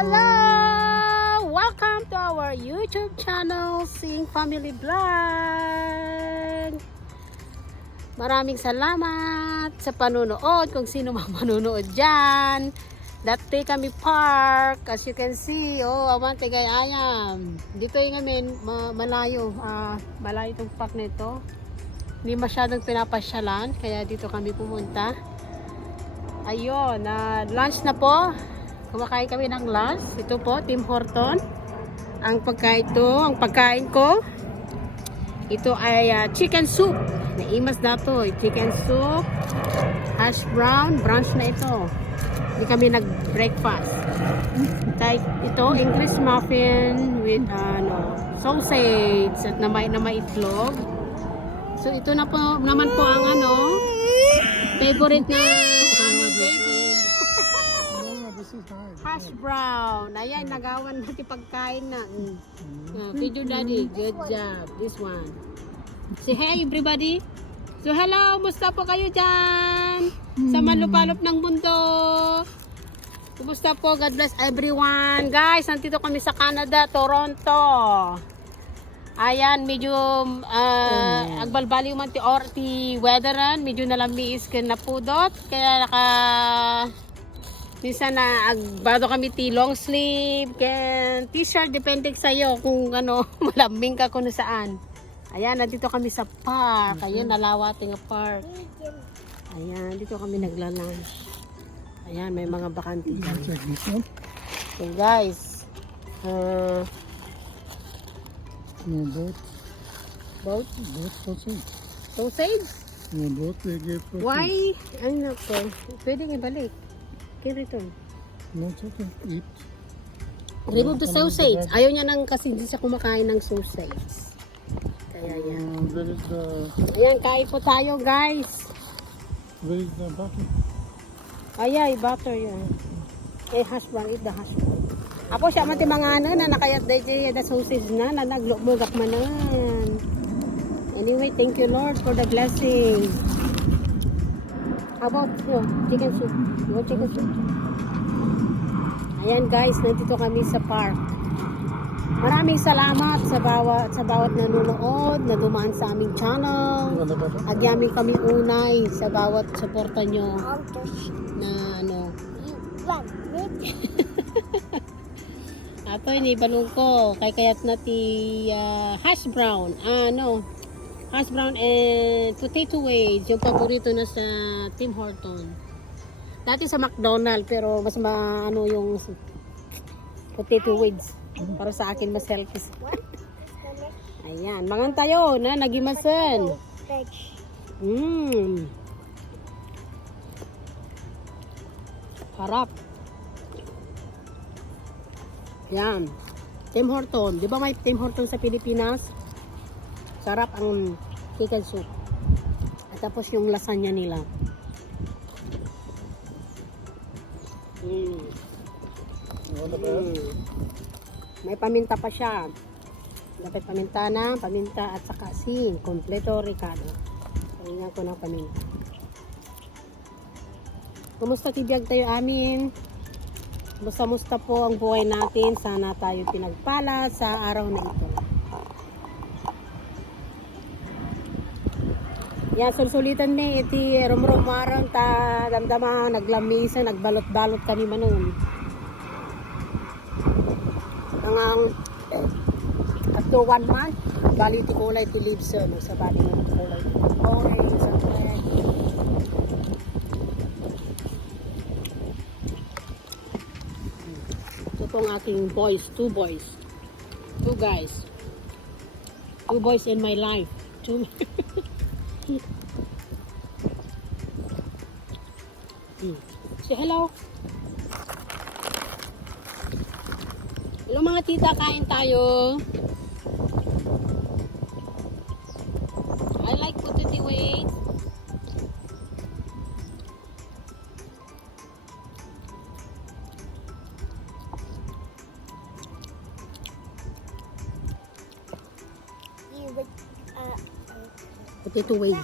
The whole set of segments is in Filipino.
Hello! Welcome to our YouTube channel, Sing Family Vlog. Maraming salamat sa panunood, kung sino mang manunood dyan. Dati kami park, as you can see, awan tigay ayam. Dito yung amin, malayo, malayo itong park nito. Hindi masyadong pinapasyalan, kaya dito kami pumunta. Ayun, lunch na po. Kumakain kami ng lunch. Ito po, Tim Horton. Ang pagkain ko, ito ay chicken soup. Naimas na to, chicken soup, hash brown, brunch na ito. Hindi kami nag-breakfast. Ito, English muffin with sausage at na may itlog. So ito na po naman po ang favorite na hash brown. Ayan, nagawan natin pagkain na. Video daddy, good job. This one. Say hey everybody. So hello, musta po kayo dyan? Sa manlupalop ng mundo. Kumusta po? God bless everyone. Guys, nandito kami sa Canada, Toronto. Ayan, medyo agbalbali man ti weatheran. Medyo nalamiis ka na pudot. Kaya minsan na agbado kami ti long sleeve, t-shirt, depende sa'yo kung malambing ka kung saan. Ayan, nandito kami sa park. Ayan, nalawating ang park. Ayan, dito kami nagla-lunch. Ayan, may mga bakante. So guys, boat sausage. Sausage? Why? Ay nako, pwedeng ibalik. Return. No, it's okay. Eat. Remove the sausage. Ayaw niya kasi hindi siya kumakain ng sausage. Kaya yan. Where is the... Ayan, kain po tayo guys. Where is the butter? Ayay, butter yan. Hash brown, eat the hash brown. Apo siya mati mga na nakayat dahi the sausage na naglubugak manan. Anyway, thank you Lord for the blessing. How about chicken soup? You want chicken soup? Ayan guys, nandito kami sa park. Maraming salamat sa bawat nanonood na dumaan sa aming channel. Agyami kami unay sa bawat suporta nyo na Ato ini balong ko kay kayat na ti hash brown. Hash brown and potato wedge, yung paborito na sa Tim Horton. Dati sa McDonald's, pero mas yung potato wedge. Para sa akin mas healthy. Ayan, mangan tayo na nagimasan. Harap. Yan. Tim Horton. Di ba may Tim Horton sa Pilipinas? Sarap ang chicken soup. At tapos yung lasagna nila. May paminta pa siya. Dapat paminta at saka asin. Kompleto Ricardo. Pahingan ko ng paminta. Kumusta tibiyag tayo amin? Musta po ang buhay natin. Sana tayo pinagpala sa araw na ito. Yan, sulsulitan ni iti rumrumaran ta damdama naglamisa, nagbalot-balot kami manon. Ang after 1 month, bali ti kulay ti leaves sa bali ng kulay. Orange, sa red. Ito pong aking boys, 2 boys. 2 guys. 2 boys in my life. 2 Say hello. Hello mga tita, kain tayo. I like potato wedge. Potato wedge.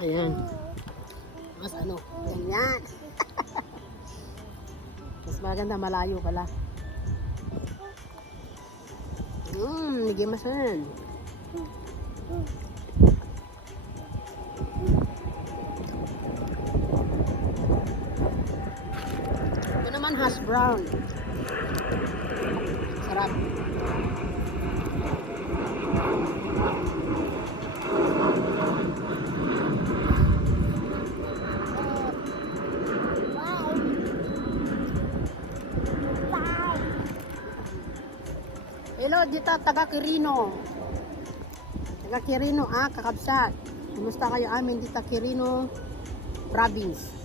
Ayan. Mas ano, ganyan. Mas maganda, malayo pala. Nagimasan. Ito naman hash brown. Sarap. Hello, dito taga Quirino. Taga Quirino, kakabsat. Kumusta kayo amin dito Quirino province?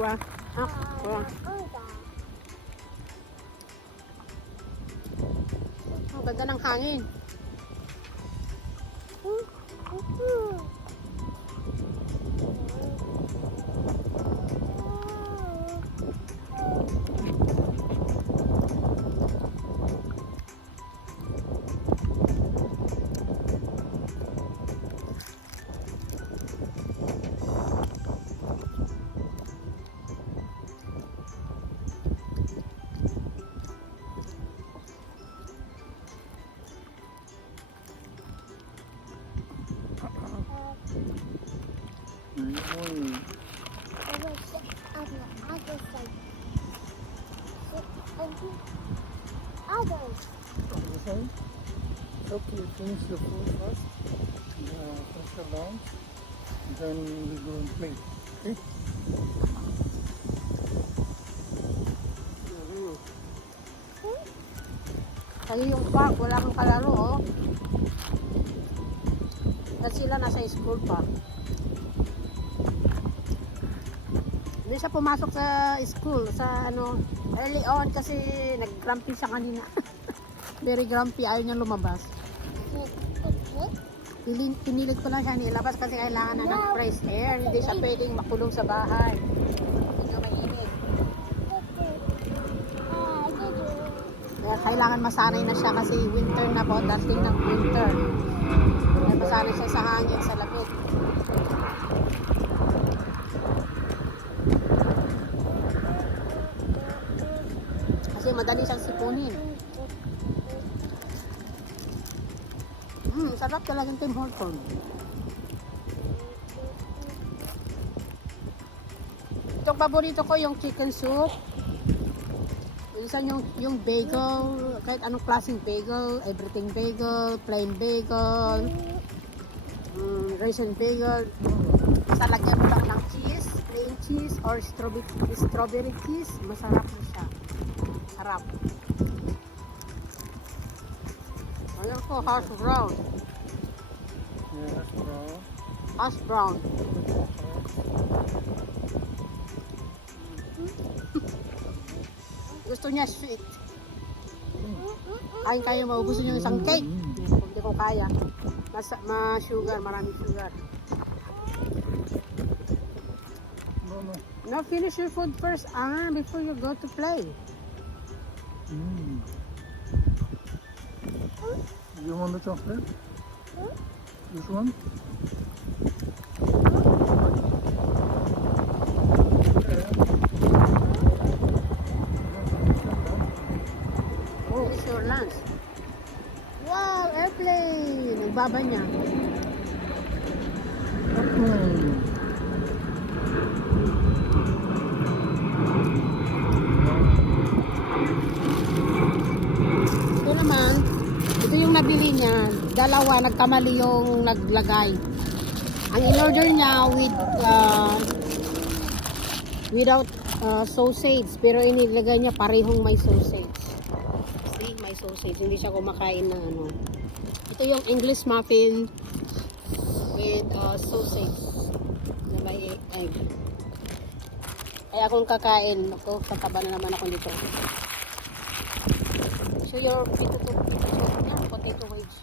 Aqua. Ang ganda ng hangin. Okay, finish the food first. Finish the lunch. Then we go and play. Okay? Sa'yo yung park, wala kang kalaro, oh. At sila nasa school pa. Hindi siya pumasok sa school, sa ano, early on kasi nag-grumpy siya kanina. Very grumpy, ayaw niya lumabas. Pinilit ko lang siya nilabas kasi kailangan na ng fresh air. Hindi siya pwedeng makulong sa bahay. Hindi nga mainit. Kaya kailangan masanay na siya kasi winter na po, dating ng winter. Kaya masanay siya sa hangin, sa lamig. Kasi madali siyang sipunin. Sarap talagang Tim Hortons. Itong paborito ko yung chicken soup. Minsan yung bagel, kahit anong klaseng bagel, everything bagel, plain bagel, raisin bagel. Basta lagyan mo lang ng cheese, plain cheese or strawberry cheese, masarap na siya. Sarap. Ayan po, hash brown. Yeah, that's brown. Hash brown. Gusto niya sweet. Kain kayo, maubusin yung isang cake. Hindi ko kaya. Ma-sugar, maraming sugar. No. No, finish your food first, before you go to play. You want the chocolate? This one? Finish your lunch. Wow, airplane! Nagbaba niya. Ito naman, ito yung nabili niya. Dalawa, nagkamali yung naglagay. Ang in-order niya without sausage. Pero inilagay niya parehong may sausage. See, may sausage. Hindi siya kumakain na ano. Ito yung English muffin with sausage na may egg. Kaya akong kakain. Ako, tataba na naman ako dito. So your potato waves.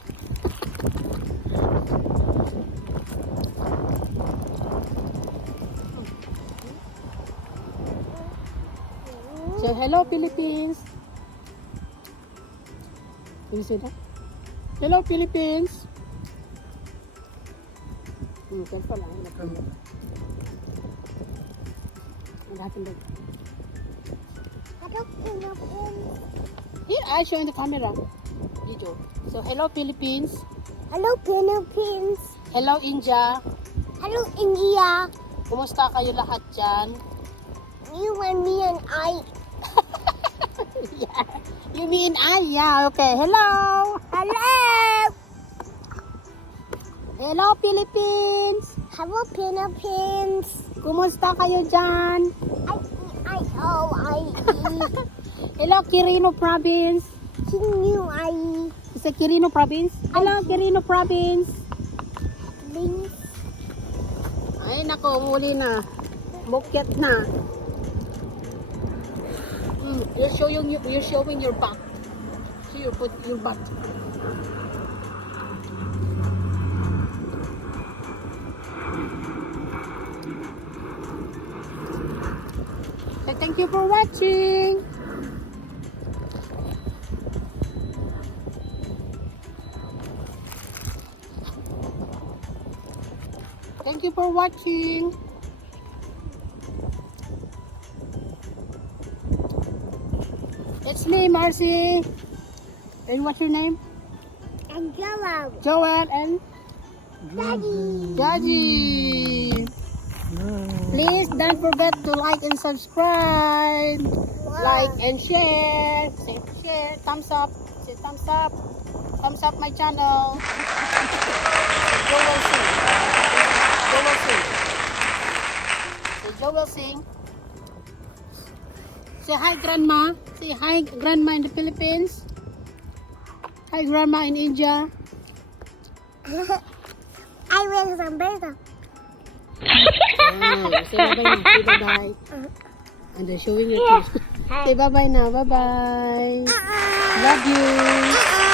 So hello Philippines. Can you see that? Hello Philippines. Careful lang. What happened there? Hello, Philippines. Here, I show in the camera. Video. So hello Philippines. Hello, Philippines. Hello India. Hello, India. Kumusta kayo lahat dyan? You and me and I. Yeah. You mean I? Yeah, okay. Hello. Hello. Hello Philippines. Hello, Philippines. Kumusta kayo dyan? I. Hello Quirino Province. Sinu, I. Is it Quirino Province? Hello Quirino Province. Links. Ay nako, muli na. Bukyat na. You're showing your butt. So you put your butt. So thank you for watching. Thank you for watching. It's me, Marcy. And what's your name? And Joel. Joel and Daddy. Daddy. Please don't forget to like and subscribe. Like and share. Say share. Thumbs up. Say thumbs up. Thumbs up my channel. Joel sing. Joel sing. Say Joel sing. Say hi grandma. Say hi grandma in the Philippines. Hi grandma in India. I will remember. Say bye-bye na. Say bye-bye. And they're showing your teeth. Say bye-bye now. Bye-bye. Love you.